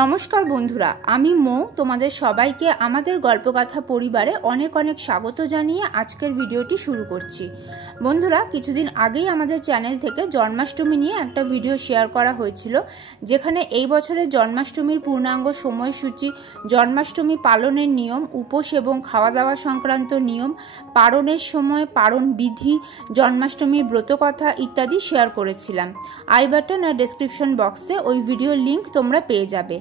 নমস্কার বন্ধুরা, আমি মৌ তোমাদের সবাইকে আমাদের গল্পগাথা পরিবারে অনেক অনেক স্বাগত জানিয়ে আজকের ভিডিওটি শুরু করছি। বন্ধুরা, কিছুদিন আগেই আমাদের চ্যানেল থেকে জন্মাষ্টমী নিয়ে একটা ভিডিও শেয়ার করা হয়েছিল, যেখানে এই বছরের জন্মাষ্টমীর পূর্ণাঙ্গ সময়সূচি, জন্মাষ্টমী পালনের নিয়ম, উপোস এবং খাওয়া দাওয়া সংক্রান্ত নিয়ম, পারণের সময় পারণ বিধি, জন্মাষ্টমীর ব্রতকথা ইত্যাদি শেয়ার করেছিলাম। আই বাটন আর ডেসক্রিপশন বক্সে ওই ভিডিওর লিঙ্ক তোমরা পেয়ে যাবে।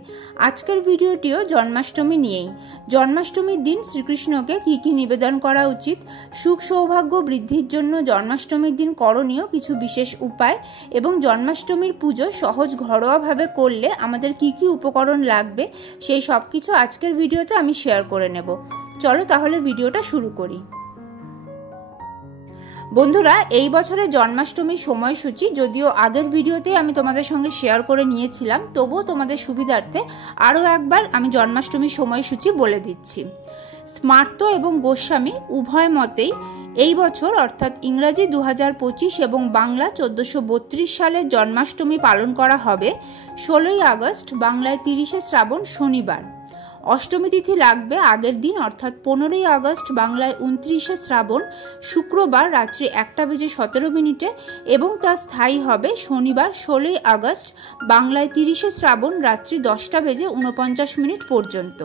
আজকের ভিডিওটিও জন্মাষ্টমী নিয়েই। জন্মাষ্টমীর দিন শ্রীকৃষ্ণকে কি কি নিবেদন করা উচিত, সুখ সৌভাগ্য বৃদ্ধির জন্য জন্মাষ্টমীর দিন করণীয় কিছু বিশেষ উপায় এবং জন্মাষ্টমীর পুজো সহজ ঘরোয়াভাবে করলে আমাদের কি কি উপকরণ লাগবে, সেই সব কিছু আজকের ভিডিওতে আমি শেয়ার করে নেব। চলো তাহলে ভিডিওটা শুরু করি। বন্ধুরা, এই বছরের জন্মাষ্টমীর সময়সূচি যদিও আগের ভিডিওতে আমি তোমাদের সঙ্গে শেয়ার করে নিয়েছিলাম, তবুও তোমাদের সুবিধার্থে আরও একবার আমি জন্মাষ্টমীর সময়সূচি বলে দিচ্ছি। স্মার্ত এবং গোস্বামী উভয় মতেই এই বছর অর্থাৎ ইংরাজি 2025 এবং বাংলা 1432 সালের জন্মাষ্টমী পালন করা হবে 16ই আগস্ট, বাংলায় 30শে শ্রাবণ শনিবার। অষ্টমী তিথি লাগবে আগের দিন অর্থাৎ 15ই আগস্ট, বাংলায় 29শে শ্রাবণ শুক্রবার রাত্রি 1:17 এবং তা স্থায়ী হবে শনিবার 16ই আগস্ট, বাংলায় 30শে শ্রাবণ রাত্রি 10:49 পর্যন্ত।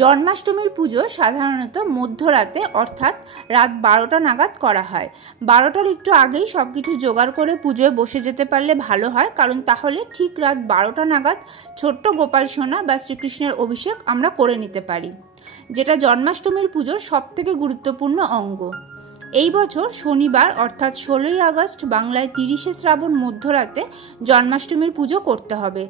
জন্মাষ্টমীর পুজো সাধারণত মধ্যরাতে অর্থাৎ রাত 12টা নাগাদ করা হয়। 12টার একটু আগেই সব কিছু জোগাড় করে পুজোয় বসে যেতে পারলে ভালো হয়, কারণ তাহলে ঠিক রাত 12টা নাগাদ ছোট্ট গোপাল সোনা বা শ্রীকৃষ্ণের অভিষেক আমরা করে নিতে পারি, যেটা জন্মাষ্টমীর পুজোর সবথেকে গুরুত্বপূর্ণ অঙ্গ। এই বছর শনিবার অর্থাৎ 16ই আগস্ট, বাংলায় 30শে শ্রাবণ মধ্যরাতে জন্মাষ্টমীর পুজো করতে হবে।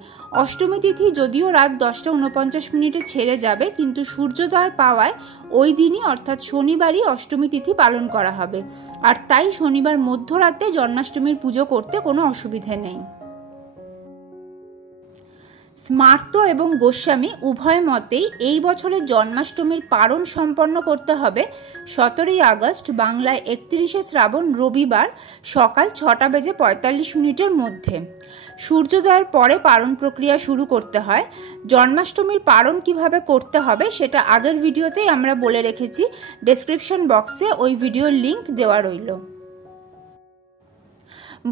অষ্টমী তিথি যদিও রাত 10:49 ছেড়ে যাবে, কিন্তু সূর্যোদয় পাওয়ায় ওই দিনই অর্থাৎ শনিবারই অষ্টমী তিথি পালন করা হবে, আর তাই শনিবার মধ্যরাতে জন্মাষ্টমীর পুজো করতে কোনো অসুবিধে নেই। স্মার্ত এবং গোস্বামী উভয় মতেই এই বছরের জন্মাষ্টমীর পারণ সম্পন্ন করতে হবে 17ই আগস্ট, বাংলায় 31শে শ্রাবণ রবিবার সকাল 6:45 মধ্যে। সূর্যোদয়ের পরে পারণ প্রক্রিয়া শুরু করতে হয়। জন্মাষ্টমীর পারণ কিভাবে করতে হবে সেটা আগের ভিডিওতেই আমরা বলে রেখেছি, ডেসক্রিপশন বক্সে ওই ভিডিওর লিঙ্ক দেওয়া রইল।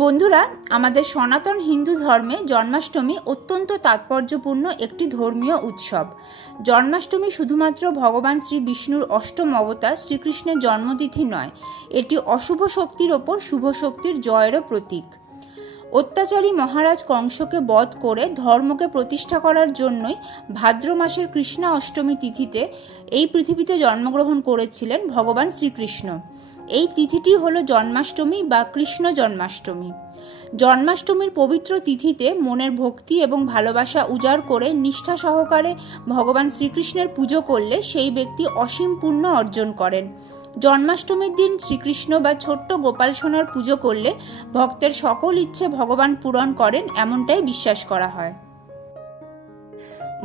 বন্ধুরা, আমাদের সনাতন হিন্দু ধর্মে জন্মাষ্টমী অত্যন্ত তাৎপর্যপূর্ণ একটি ধর্মীয় উৎসব। জন্মাষ্টমী শুধুমাত্র ভগবান শ্রী বিষ্ণুর অষ্টম অবতার শ্রীকৃষ্ণের জন্মতিথি নয়, এটি অশুভ শক্তির ওপর শুভ শক্তির জয়েরও প্রতীক। অত্যাচারী মহারাজ কংসকে বধ করে ধর্মকে প্রতিষ্ঠা করার জন্যই ভাদ্র মাসের কৃষ্ণা অষ্টমী তিথিতে এই পৃথিবীতে জন্মগ্রহণ করেছিলেন ভগবান শ্রীকৃষ্ণ। এই তিথিটি হল জন্মাষ্টমী বা কৃষ্ণ জন্মাষ্টমী। জন্মাষ্টমীর পবিত্র তিথিতে মনের ভক্তি এবং ভালোবাসা উজাড় করে নিষ্ঠা সহকারে ভগবান শ্রীকৃষ্ণের পুজো করলে সেই ব্যক্তি অসীম পুণ্য অর্জন করেন। জন্মাষ্টমীর দিন শ্রীকৃষ্ণ বা ছোট্ট গোপাল সোনার পুজো করলে ভক্তের সকল ইচ্ছে ভগবান পূরণ করেন, এমনটাই বিশ্বাস করা হয়।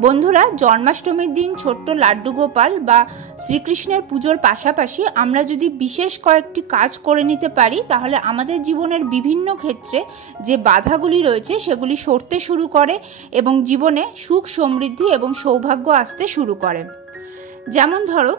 বন্ধুরা, জন্মাষ্টমীর দিন ছোট্ট লাড্ডু গোপাল বা শ্রীকৃষ্ণের পুজোর পাশাপাশি আমরা যদি বিশেষ কয়েকটি কাজ করে নিতে পারি, তাহলে আমাদের জীবনের বিভিন্ন ক্ষেত্রে যে বাধাগুলি রয়েছে সেগুলি সরতে শুরু করে এবং জীবনে সুখ সমৃদ্ধি এবং সৌভাগ্য আসতে শুরু করে। যেমন ধরো,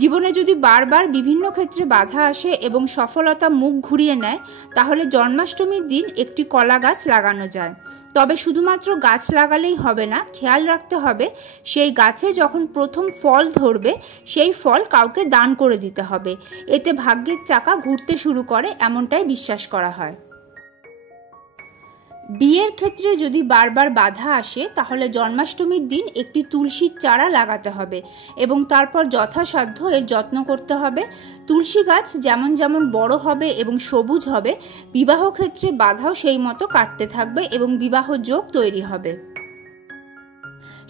জীবনে যদি বারবার বিভিন্ন ক্ষেত্রে বাধা আসে এবং সফলতা মুখ ঘুরিয়ে নেয়, তাহলে জন্মাষ্টমীর দিন একটি কলা গাছ লাগানো যায়। তবে শুধুমাত্র গাছ লাগালেই হবে না, খেয়াল রাখতে হবে সেই গাছে যখন প্রথম ফল ধরবে সেই ফল কাউকে দান করে দিতে হবে। এতে ভাগ্যের চাকা ঘুরতে শুরু করে, এমনটাই বিশ্বাস করা হয়। বিয়ের ক্ষেত্রে যদি বারবার বাধা আসে, তাহলে জন্মাষ্টমীর দিন একটি তুলসীর চারা লাগাতে হবে এবং তারপর যথাসাধ্য এর যত্ন করতে হবে। তুলসী গাছ যেমন যেমন বড় হবে এবং সবুজ হবে, বিবাহ ক্ষেত্রে বাধাও সেই মতো কাটতে থাকবে এবং বিবাহ যোগ তৈরি হবে।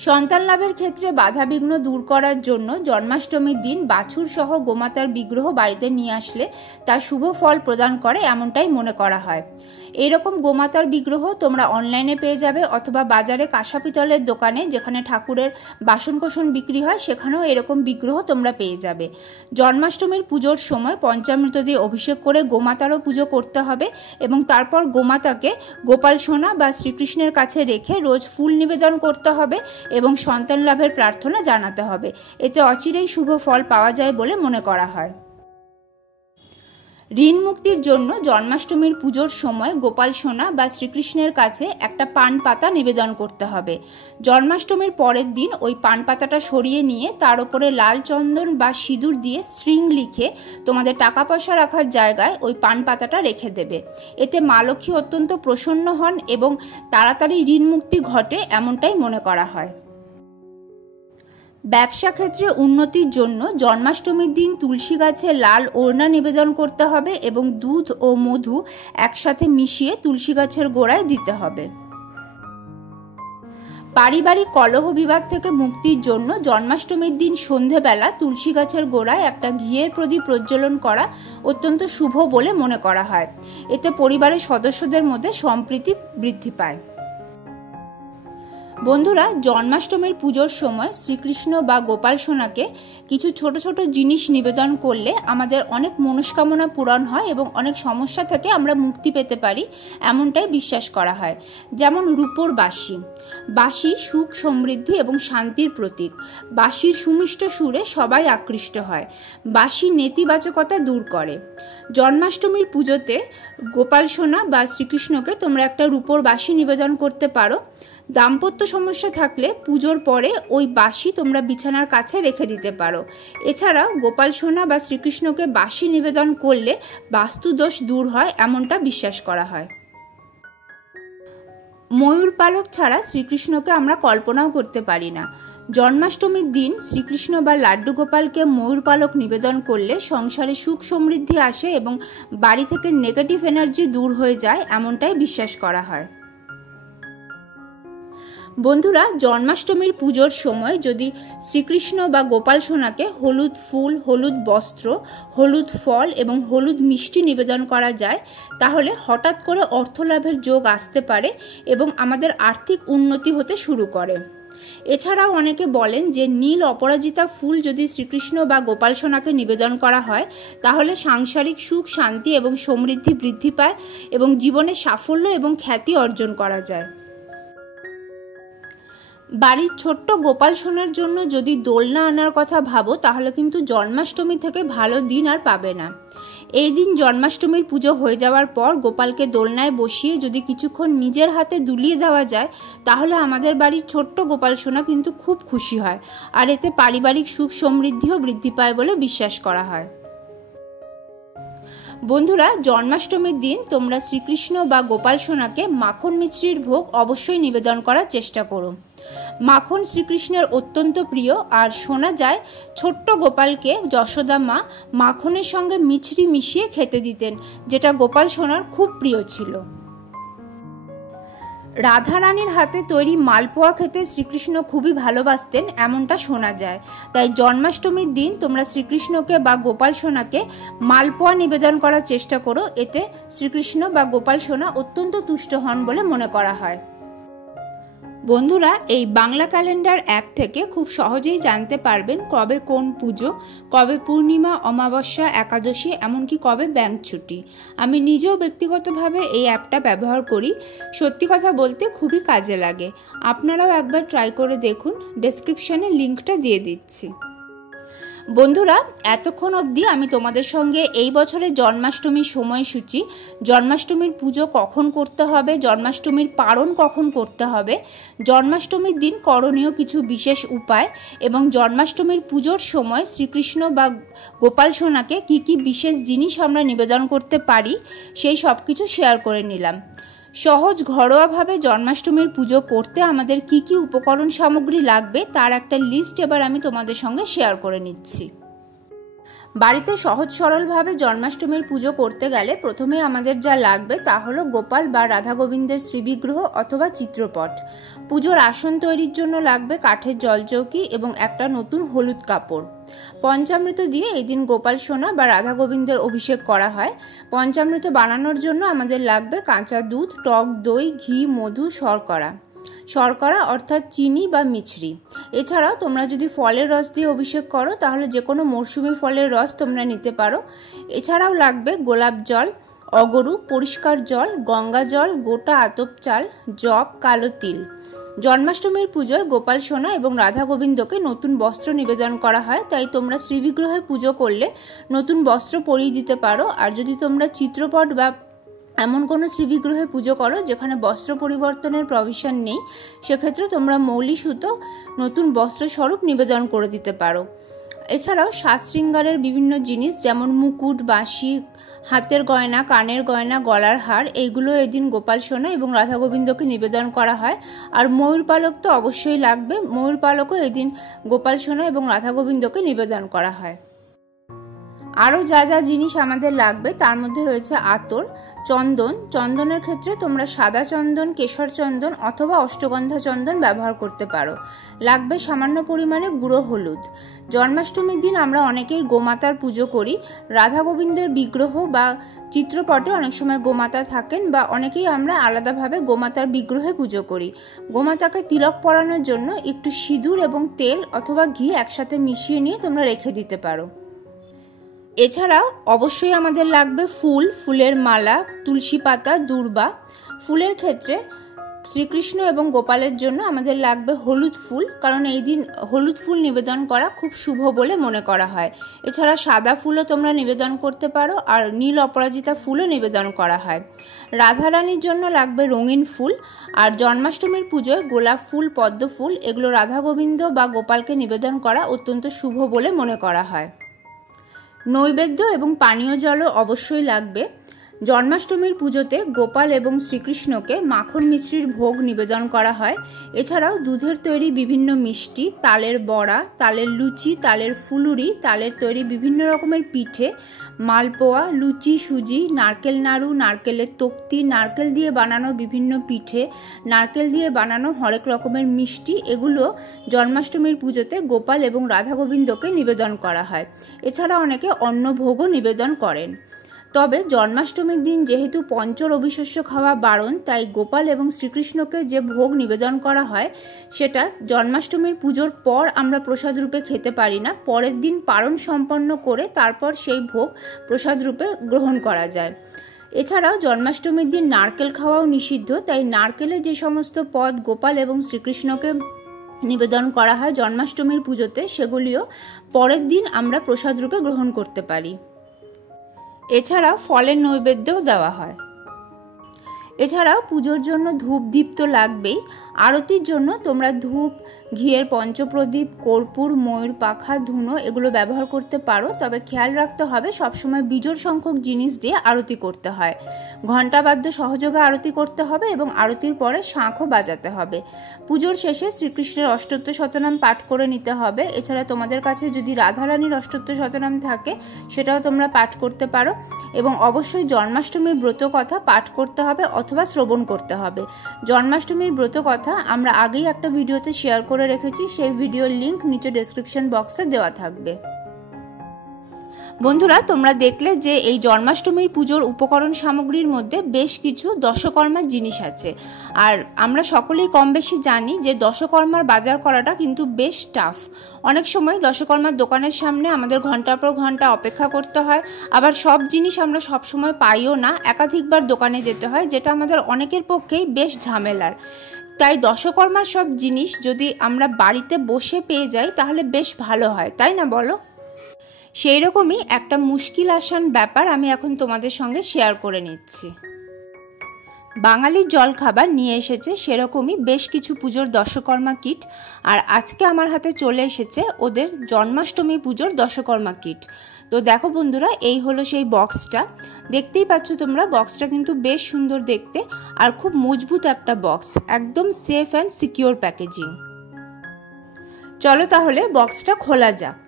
সন্তান লাভের ক্ষেত্রে বাধা বিঘ্ন দূর করার জন্য জন্মাষ্টমীর দিন বাছুর সহ গোমাতার বিগ্রহ বাড়িতে নিয়ে আসলে তার শুভ ফল প্রদান করে, এমনটাই মনে করা হয়। এইরকম গোমাতার বিগ্রহ তোমরা অনলাইনে পেয়ে যাবে অথবা বাজারে কাঁসা পিতলের দোকানে যেখানে ঠাকুরের বাসনকোসন বিক্রি হয় সেখানেও এরকম বিগ্রহ তোমরা পেয়ে যাবে। জন্মাষ্টমীর পুজোর সময় পঞ্চামৃত দিয়ে অভিষেক করে গোমাতারও পুজো করতে হবে এবং তারপর গোমাতাকে গোপাল সোনা বা শ্রীকৃষ্ণের কাছে রেখে রোজ ফুল নিবেদন করতে হবে এবং সন্তান লাভের প্রার্থনা জানাতে হবে। এতে অচিরেই শুভ ফল পাওয়া যায় বলে মনে করা হয়। ঋণ মুক্তির জন্য জন্মাষ্টমীর পুজোর সময় গোপাল সোনা বা শ্রীকৃষ্ণের কাছে একটা পান পাতা নিবেদন করতে হবে। জন্মাষ্টমীর পরের দিন ওই পান পাতাটা সরিয়ে নিয়ে তার উপরে লাল চন্দন বা সিঁদুর দিয়ে শ্রীং লিখে তোমাদের টাকা পয়সা রাখার জায়গায় ওই পান পাতাটা রেখে দেবে। এতে মা লক্ষ্মী অত্যন্ত প্রসন্ন হন এবং তাড়াতাড়ি ঋণ মুক্তি ঘটে এমনটাই মনে করা হয়। ব্যবসা ক্ষেত্রে উন্নতির জন্য জন্মাষ্টমীর দিন তুলসী গাছে লাল ওড়না নিবেদন করতে হবে এবং দুধ ও মধু একসাথে মিশিয়ে তুলসী গাছের গোড়ায় দিতে হবে। পারিবারিক কলহ বিবাদ থেকে মুক্তির জন্য জন্মাষ্টমীর দিন সন্ধেবেলা তুলসী গাছের গোড়ায় একটা ঘিয়ের প্রদীপ প্রজ্বলন করা অত্যন্ত শুভ বলে মনে করা হয়। এতে পরিবারের সদস্যদের মধ্যে সম্প্রীতি বৃদ্ধি পায়। বন্ধুরা, জন্মাষ্টমীর পুজোর সময় শ্রীকৃষ্ণ বা গোপাল সোনাকে কিছু ছোট ছোট জিনিস নিবেদন করলে আমাদের অনেক মনস্কামনা পূরণ হয় এবং অনেক সমস্যা থেকে আমরা মুক্তি পেতে পারি এমনটাই বিশ্বাস করা হয়। যেমন রূপোর বাঁশি। বাঁশি সুখ, সমৃদ্ধি এবং শান্তির প্রতীক। বাঁশির সুমিষ্ট সুরে সবাই আকৃষ্ট হয়। বাঁশি নেতিবাচকতা দূর করে। জন্মাষ্টমীর পুজোতে গোপাল সোনা বা শ্রীকৃষ্ণকে তোমরা একটা রূপোর বাঁশি নিবেদন করতে পারো। দাম্পত্য সমস্যা থাকলে পুজোর পরে ওই বাঁশি তোমরা বিছানার কাছে রেখে দিতে পারো। এছাড়াও গোপাল সোনা বা শ্রীকৃষ্ণকে বাঁশি নিবেদন করলে বাস্তুদোষ দূর হয় এমনটা বিশ্বাস করা হয়। ময়ূর পালক ছাড়া শ্রীকৃষ্ণকে আমরা কল্পনাও করতে পারি না। জন্মাষ্টমীর দিন শ্রীকৃষ্ণ বা লাড্ডু গোপালকে ময়ূর পালক নিবেদন করলে সংসারে সুখ সমৃদ্ধি আসে এবং বাড়ি থেকে নেগেটিভ এনার্জি দূর হয়ে যায় এমনটাই বিশ্বাস করা হয়। বন্ধুরা, জন্মাষ্টমীর পুজোর সময় যদি শ্রীকৃষ্ণ বা গোপাল সোনাকে হলুদ ফুল, হলুদ বস্ত্র, হলুদ ফল এবং হলুদ মিষ্টি নিবেদন করা যায় তাহলে হঠাৎ করে অর্থলাভের যোগ আসতে পারে এবং আমাদের আর্থিক উন্নতি হতে শুরু করে। এছাড়াও অনেকে বলেন যে নীল অপরাজিতা ফুল যদি শ্রীকৃষ্ণ বা গোপাল সোনাকে নিবেদন করা হয় তাহলে সাংসারিক সুখ, শান্তি এবং সমৃদ্ধি বৃদ্ধি পায় এবং জীবনে সাফল্য এবং খ্যাতি অর্জন করা যায়। বাড়ির ছোট্ট গোপাল সোনার জন্য যদি দোলনা আনার কথা ভাবো তাহলে কিন্তু জন্মাষ্টমী থেকে ভালো দিন আর পাবে না। এই দিন জন্মাষ্টমীর পুজো হয়ে যাওয়ার পর গোপালকে দোলনায় বসিয়ে যদি কিছুক্ষণ নিজের হাতে দুলিয়ে দেওয়া যায় তাহলে আমাদের বাড়ির ছোট্ট গোপাল সোনা কিন্তু খুব খুশি হয় আর এতে পারিবারিক সুখ সমৃদ্ধিও বৃদ্ধি পায় বলে বিশ্বাস করা হয়। বন্ধুরা, জন্মাষ্টমীর দিন তোমরা শ্রীকৃষ্ণ বা গোপাল সোনাকে মাখন মিছরির ভোগ অবশ্যই নিবেদন করার চেষ্টা করো। মাখন শ্রীকৃষ্ণের অত্যন্ত প্রিয় আর শোনা যায় ছোট্ট গোপালকে যশোদা মা মাখনের সঙ্গে মিছরি মিশিয়ে খেতে দিতেন, যেটা গোপাল সোনার খুব প্রিয় ছিল। রাধারানীর হাতে তৈরি মালপোয়া খেতে শ্রীকৃষ্ণ খুবই ভালোবাসতেন এমনটা শোনা যায়। তাই জন্মাষ্টমীর দিন তোমরা শ্রীকৃষ্ণকে বা গোপাল সোনাকে মালপোয়া নিবেদন করার চেষ্টা করো। এতে শ্রীকৃষ্ণ বা গোপাল সোনা অত্যন্ত তুষ্ট হন বলে মনে করা হয়। বন্ধুরা, এই বাংলা ক্যালেন্ডার অ্যাপ থেকে খুব সহজেই জানতে পারবেন কবে কোন পুজো, কবে পূর্ণিমা, অমাবস্যা, একাদশী, এমনকি কবে ব্যাংক ছুটি। আমি নিজেও ব্যক্তিগতভাবে এই অ্যাপটা ব্যবহার করি। সত্যি কথা বলতে খুবই কাজে লাগে। আপনারাও একবার ট্রাই করে দেখুন। ডেসক্রিপশনে লিঙ্কটা দিয়ে দিচ্ছি। বন্ধুরা, এতক্ষণ অবধি আমি তোমাদের সঙ্গে এই বছরের জন্মাষ্টমীর সময়সূচি, জন্মাষ্টমীর পুজো কখন করতে হবে, জন্মাষ্টমীর পারণ কখন করতে হবে, জন্মাষ্টমীর দিন করণীয় কিছু বিশেষ উপায় এবং জন্মাষ্টমীর পুজোর সময় শ্রীকৃষ্ণ বা গোপাল সোনাকে কী কী বিশেষ জিনিস আমরা নিবেদন করতে পারি সেই সব কিছু শেয়ার করে নিলাম। সহজ ঘরোয়াভাবে জন্মাষ্টমীর পুজো করতে আমাদের কি কি উপকরণ সামগ্রী লাগবে তার একটা লিস্ট এবার আমি তোমাদের সঙ্গে শেয়ার করে নিচ্ছি। বাড়িতে সহজ সরলভাবে জন্মাষ্টমীর পুজো করতে গেলে প্রথমে আমাদের যা লাগবে তা হলো গোপাল বা রাধা গোবিন্দের শ্রীবিগ্রহ অথবা চিত্রপট। পুজোর আসন তৈরির জন্য লাগবে কাঠের জলচৌকি এবং একটা নতুন হলুদ কাপড়। পঞ্চামৃত দিয়ে এই দিন গোপাল সোনা বা রাধা গোবিন্দের অভিষেক করা হয়। পঞ্চামৃত বানানোর জন্য আমাদের লাগবে কাঁচা দুধ, টক দই, ঘি, মধু, শর্করা অর্থাৎ চিনি বা মিছরি। এছাড়াও তোমরা যদি ফলের রস দিয়ে অভিষেক করো তাহলে যে কোনো মরশুমি ফলের রস তোমরা নিতে পারো। এছাড়াও লাগবে গোলাপ জল, অগরু, পরিষ্কার জল, গঙ্গা জল, গোটা আতপ চাল, জব, কালো তিল। জন্মাষ্টমীর পুজোয় গোপাল সোনা এবং রাধা গোবিন্দকে নতুন বস্ত্র নিবেদন করা হয়, তাই তোমরা শ্রীবিগ্রহে পুজো করলে নতুন বস্ত্র পরিয়ে দিতে পারো। আর যদি তোমরা চিত্রপট বা এমন কোনো শ্রীবিগ্রহে পুজো করো যেখানে বস্ত্র পরিবর্তনের প্রভিশন নেই, সেক্ষেত্রে তোমরা মৌলি সুতো নতুন বস্ত্র স্বরূপ নিবেদন করে দিতে পারো। এছাড়াও সাজ শৃঙ্গারের বিভিন্ন জিনিস যেমন মুকুট, বাঁশি, হাতের গয়না, কানের গয়না, গলার হার, এইগুলো এদিন গোপাল সোনা এবং রাধা গোবিন্দকে নিবেদন করা হয়। আর ময়ূর পালক তো অবশ্যই লাগবে, ময়ূর পালকও এদিন গোপাল সোনা এবং রাধা গোবিন্দকে নিবেদন করা হয়। আরও যা যা জিনিস আমাদের লাগবে তার মধ্যে রয়েছে আতর, চন্দন। চন্দনের ক্ষেত্রে তোমরা সাদা চন্দন, কেশর চন্দন অথবা অষ্টগন্ধা চন্দন ব্যবহার করতে পারো। লাগবে সামান্য পরিমাণে গুঁড়ো হলুদ। জন্মাষ্টমীর দিন আমরা অনেকেই গোমাতার পুজো করি। রাধা গোবিন্দের বিগ্রহ বা চিত্রপটে অনেক সময় গোমাতা থাকেন, বা অনেকেই আমরা আলাদাভাবে গোমাতার বিগ্রহে পুজো করি। গোমাতাকে তিলক পরানোর জন্য একটু সিঁদুর এবং তেল অথবা ঘি একসাথে মিশিয়ে নিয়ে তোমরা রেখে দিতে পারো। এছাড়াও অবশ্যই আমাদের লাগবে ফুল, ফুলের মালা, তুলসী পাতা, দূর্বা। ফুলের ক্ষেত্রে শ্রীকৃষ্ণ এবং গোপালের জন্য আমাদের লাগবে হলুদ ফুল, কারণ এই দিন হলুদ ফুল নিবেদন করা খুব শুভ বলে মনে করা হয়। এছাড়া সাদা ফুলও তোমরা নিবেদন করতে পারো, আর নীল অপরাজিতা ফুলও নিবেদন করা হয়। রাধারানীর জন্য লাগবে রঙিন ফুল। আর জন্মাষ্টমীর পুজোয় গোলাপ ফুল, পদ্ম ফুল এগুলো রাধা গোবিন্দ বা গোপালকে নিবেদন করা অত্যন্ত শুভ বলে মনে করা হয়। নৈবেদ্য এবং পানীয় জলও অবশ্যই লাগবে। জন্মাষ্টমীর পুজোতে গোপাল এবং শ্রীকৃষ্ণকে মাখন মিছরির ভোগ নিবেদন করা হয়। এছাড়াও দুধের তৈরি বিভিন্ন মিষ্টি, তালের বড়া, তালের লুচি, তালের ফুলুরি, তালের তৈরি বিভিন্ন রকমের পিঠে, মালপোয়া, লুচি, সুজি, নারকেল নাড়ু, নারকেলের তক্তি, নারকেল দিয়ে বানানো বিভিন্ন পিঠে, নারকেল দিয়ে বানানো হরেক রকমের মিষ্টি, এগুলো জন্মাষ্টমীর পুজোতে গোপাল এবং রাধা গোবিন্দকে নিবেদন করা হয়। এছাড়া অনেকে অন্নভোগও নিবেদন করেন। তবে জন্মাষ্টমীর দিন যেহেতু পঞ্চরবিশস্য খাওয়া বারণ, তাই গোপাল এবং শ্রীকৃষ্ণকে যে ভোগ নিবেদন করা হয় সেটা জন্মাষ্টমীর পুজোর পর আমরা প্রসাদ রূপে খেতে পারি না। পরের দিন পারণ সম্পন্ন করে তারপর সেই ভোগ প্রসাদ রূপে গ্রহণ করা যায়। এছাড়াও জন্মাষ্টমীর দিন নারকেল খাওয়াও নিষিদ্ধ, তাই নারকেলের যে সমস্ত পদ গোপাল এবং শ্রীকৃষ্ণকে নিবেদন করা হয় জন্মাষ্টমীর পুজোতে, সেগুলিও পরের দিন আমরা প্রসাদ রূপে গ্রহণ করতে পারি। এছাড়াও ফলের নৈবেদ্যও দেওয়া হয়। এছাড়াও পুজোর জন্য ধূপ দীপ তো লাগবেই। আরতির জন্য তোমরা ধূপ, ঘিয়ের পঞ্চপ্রদীপ, কর্পূর, ময়ূর পাখা, ধুনো এগুলো ব্যবহার করতে পারো। তবে খেয়াল রাখতে হবে সবসময় বিজোড় সংখ্যক জিনিস দিয়ে আরতি করতে হয়। ঘণ্টাবাদ্য সহযোগে আরতি করতে হবে এবং আরতির পরে শাঁখও বাজাতে হবে। পুজোর শেষে শ্রীকৃষ্ণের অষ্টোত্তর শতনাম পাঠ করে নিতে হবে। এছাড়া তোমাদের কাছে যদি রাধারানীর অষ্টোত্তর শতনাম থাকে সেটাও তোমরা পাঠ করতে পারো। এবং অবশ্যই জন্মাষ্টমীর ব্রত কথা পাঠ করতে হবে অথবা শ্রবণ করতে হবে। জন্মাষ্টমীর ব্রত কথা আমরা আগেই একটা ভিডিওতে শেয়ার করে রেখেছি, সেই ভিডিওর লিংক নিচে ডেসক্রিপশন বক্সে দেওয়া থাকবে। বন্ধুরা, তোমরা দেখলে যে এই জন্মাষ্টমীর পুজোর উপকরণ সামগ্রীর মধ্যে বেশ কিছু দশকর্মার জিনিস আছে। আর আমরা সকলেই কম বেশি জানি যে দশকর্মার বাজার করাটা কিন্তু বেশ টাফ। অনেক সময় দশকর্মার দোকানের সামনে আমাদের ঘন্টার পর ঘন্টা অপেক্ষা করতে হয়। আবার সব জিনিস আমরা সব সময় পাইও না, একাধিকবার দোকানে যেতে হয়, যেটা আমাদের অনেকের পক্ষেই বেশ ঝামেলার। তাই দশকর্মার সব জিনিস যদি আমরা বাড়িতে বসে পেয়ে যাই তাহলে বেশ ভালো হয়, তাই না বলো? সেই রকমই একটা মুশকিল আসান ব্যাপার আমি এখন তোমাদের সঙ্গে শেয়ার করে নিচ্ছি। বাঙালির জলখাবার নিয়ে এসেছে সেরকমই বেশ কিছু পুজোর দশকর্মা কিট। আর আজকে আমার হাতে চলে এসেছে ওদের জন্মাষ্টমী পুজোর দশকর্মা কিট। তো দেখো বন্ধুরা, এই হলো সেই বক্সটা। দেখতেই পাচ্ছ তোমরা, বক্সটা কিন্তু বেশ সুন্দর দেখতে আর খুব মজবুত একটা বক্স, একদম সেফ অ্যান্ড সিকিউর প্যাকেজিং। চলো তাহলে বক্সটা খোলা যাক।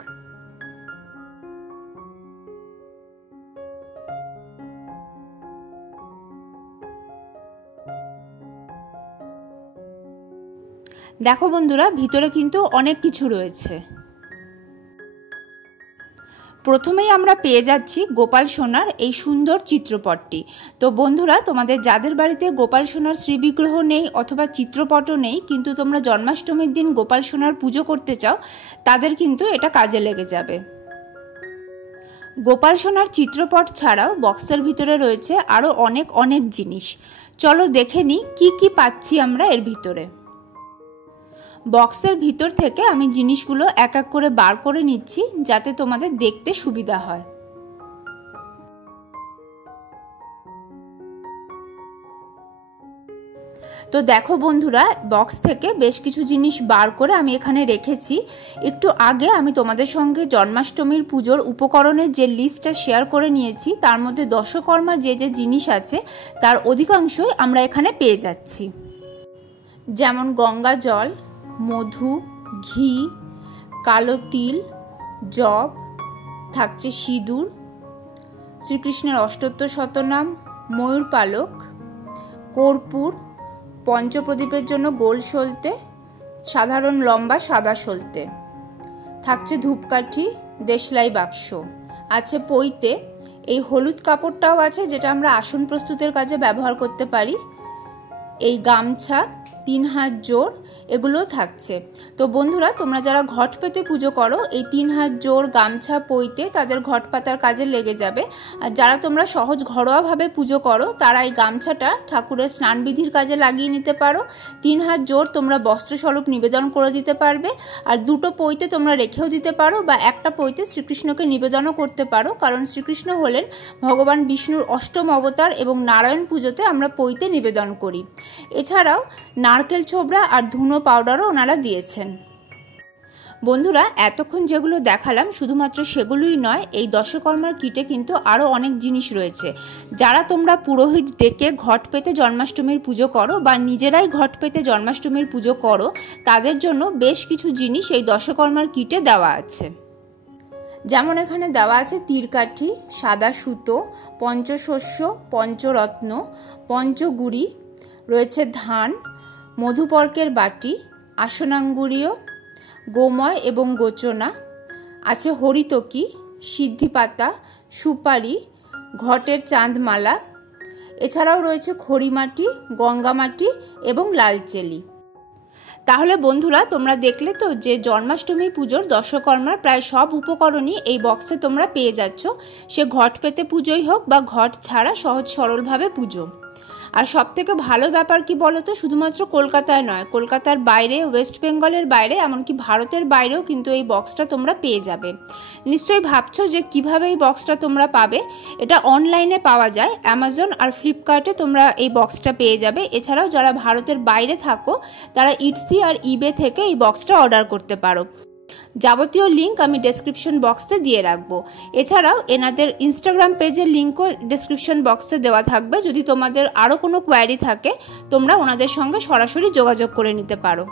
দেখো বন্ধুরা, ভিতরে কিন্তু অনেক কিছু রয়েছে। প্রথমেই আমরা পেয়ে যাচ্ছি গোপাল সোনার এই সুন্দর চিত্রপটটি। তো বন্ধুরা, তোমাদের যাদের বাড়িতে গোপাল সোনার শ্রীবিগ্রহ নেই অথবা চিত্রপটও নেই, কিন্তু তোমরা জন্মাষ্টমীর দিন গোপাল সোনার পুজো করতে চাও, তাদের কিন্তু এটা কাজে লেগে যাবে। গোপাল সোনার চিত্রপট ছাড়াও বক্সের ভিতরে রয়েছে আরও অনেক জিনিস। চলো দেখে নিই কি কি পাচ্ছি আমরা এর ভিতরে। বক্সের ভিতর থেকে আমি জিনিসগুলো এক এক করে বার করে নিচ্ছি যাতে তোমাদের দেখতে সুবিধা হয়। তো দেখো বন্ধুরা, বক্স থেকে বেশ কিছু জিনিস বার করে আমি এখানে রেখেছি। একটু আগে আমি তোমাদের সঙ্গে জন্মাষ্টমীর পুজোর উপকরণের যে লিস্টটা শেয়ার করে নিয়েছি, তার মধ্যে দশকর্মা যে যে জিনিস আছে তার অধিকাংশই আমরা এখানে পেয়ে যাচ্ছি। যেমন গঙ্গা জল, মধু, ঘি, কালো তিল, জব, থাকছে সিঁদুর, শ্রীকৃষ্ণের অষ্টোত্তর শতনাম, ময়ূর পালক, কর্পূর, পঞ্চপ্রদীপের জন্য গোল সলতে, সাধারণ লম্বা সাদা সলতে, থাকছে ধূপকাঠি, দেশলাই বাক্স, আছে পৈতে, এই হলুদ কাপড়টাও আছে যেটা আমরা আসন প্রস্তুতের কাজে ব্যবহার করতে পারি, এই গামছা, 3 হাত জোড়, এগুলো থাকছে। তো বন্ধুরা, তোমরা যারা ঘট পেতে পুজো করো, এই 3 হাত জোড় গামছা পইতে তাদের ঘট পাতার কাজে লেগে যাবে। আর যারা তোমরা সহজ ঘরোয়াভাবে পুজো করো, তারা এই গামছাটা ঠাকুরের স্নানবিধির কাজে লাগিয়ে নিতে পারো। 3 হাত জোড় তোমরা বস্ত্রস্বরূপ নিবেদন করে দিতে পারবে। আর 2টো পইতে তোমরা রেখেও দিতে পারো, বা একটা পইতে শ্রীকৃষ্ণকে নিবেদনও করতে পারো, কারণ শ্রীকৃষ্ণ হলেন ভগবান বিষ্ণুর অষ্টম অবতার এবং নারায়ণ পুজোতে আমরা পইতে নিবেদন করি। এছাড়াও নারকেল ছোবড়া আর ধুনো পাউডারও ওনারা দিয়েছেন। বন্ধুরা, এতক্ষণ যেগুলো দেখালাম শুধুমাত্র সেগুলোই নয়, এই দশকর্মার কিটে কিন্তু আরও অনেক জিনিস রয়েছে। যারা তোমরা পুরোহিত ডেকে ঘট পেতে জন্মাষ্টমীর পুজো করো বা নিজেরাই ঘট পেতে জন্মাষ্টমীর পুজো করো, তাদের জন্য বেশ কিছু জিনিস এই দশকর্মার কিটে দেওয়া আছে। যেমন এখানে দেওয়া আছে তীরকাঠি, সাদা সুতো, পঞ্চশস্য, পঞ্চরত্ন, পঞ্চগুড়ি, রয়েছে ধান, মধুপর্কের বাটি, আসনাঙ্গুরীয়, গোময় এবং গোচনা, আছে হরিতকি, সিদ্ধিপাতা, সুপারি, ঘটের চাঁদমালা, এছাড়াও রয়েছে খড়িমাটি, গঙ্গামাটি এবং লালচেলি। তাহলে বন্ধুরা, তোমরা দেখলে তো যে জন্মাষ্টমী পুজোর দশকর্মার প্রায় সব উপকরণই এই বক্সে তোমরা পেয়ে যাচ্ছ, সে ঘট পেতে পুজোই হোক বা ঘট ছাড়া সহজ সরলভাবে পুজো। আর সবথেকে ভালো ব্যাপার কি বলো তো, শুধুমাত্র কলকাতায় নয়, কলকাতার বাইরে, ওয়েস্ট বেঙ্গলের বাইরে, এমনকি ভারতের বাইরেও কিন্তু এই বক্সটা তোমরা পেয়ে যাবে। নিশ্চয়ই ভাবছো যে কিভাবে এই বক্সটা তোমরা পাবে। এটা অনলাইনে পাওয়া যায়, অ্যামাজন আর ফ্লিপকার্টে তোমরা এই বক্সটা পেয়ে যাবে। এছাড়াও যারা ভারতের বাইরে থাকো, তারা ইটসি আর ইবে থেকে এই বক্সটা অর্ডার করতে পারো। যাবতীয় লিঙ্ক আমি ডেসক্রিপশন বক্সে দিয়ে রাখবো। এছাড়াও এনাদের ইনস্টাগ্রাম পেজের লিঙ্কও ডেসক্রিপশন বক্সে দেওয়া থাকবে। যদি তোমাদের আরও কোনো কোয়ারি থাকে, তোমরা ওনাদের সঙ্গে সরাসরি যোগাযোগ করে নিতে পারো।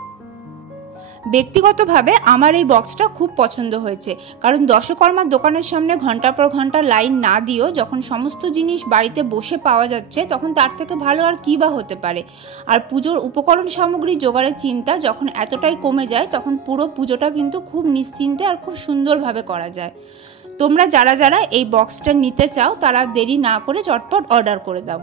ব্যক্তিগতভাবে আমার এই বক্সটা খুব পছন্দ হয়েছে, কারণ দশকর্মার দোকানের সামনে ঘন্টার পর ঘন্টা লাইন না দিয়েও যখন সমস্ত জিনিস বাড়িতে বসে পাওয়া যাচ্ছে, তখন তার থেকে ভালো আর কী বা হতে পারে। আর পুজোর উপকরণ সামগ্রী জোগাড়ের চিন্তা যখন এতটাই কমে যায়, তখন পুরো পুজোটা কিন্তু খুব নিশ্চিন্তে আর খুব সুন্দরভাবে করা যায়। তোমরা যারা যারা এই বক্সটা নিতে চাও, তারা দেরি না করে চটপট অর্ডার করে দাও।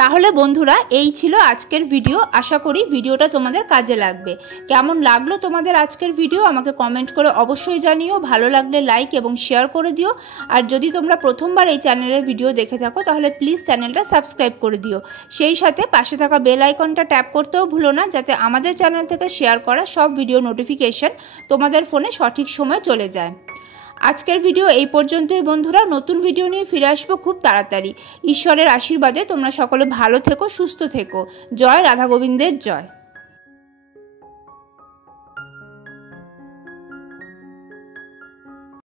তাহলে বন্ধুরা, এই ছিল আজকের ভিডিও। আশা করি ভিডিওটা তোমাদের কাজে লাগবে। কেমন লাগলো তোমাদের আজকের ভিডিও আমাকে কমেন্ট করে অবশ্যই জানিও। ভালো লাগলে লাইক এবং শেয়ার করে দিও। আর যদি তোমরা প্রথমবার এই চ্যানেলের ভিডিও দেখে থাকো, তাহলে প্লিজ চ্যানেলটা সাবস্ক্রাইব করে দিও। সেই সাথে পাশে থাকা বেল আইকনটা ট্যাপ করতেও ভুলো না, যাতে আমাদের চ্যানেল থেকে শেয়ার করা সব ভিডিও নোটিফিকেশন তোমাদের ফোনে সঠিক সময় চলে যায়। আজকের ভিডিও এই পর্যন্তই বন্ধুরা। নতুন ভিডিও নিয়ে ফিরে আসবো খুব তাড়াতাড়ি। ঈশ্বরের আশীর্বাদে তোমরা সকলে ভালো থেকো, সুস্থ থেকো। জয় রাধা গোবিন্দের জয়।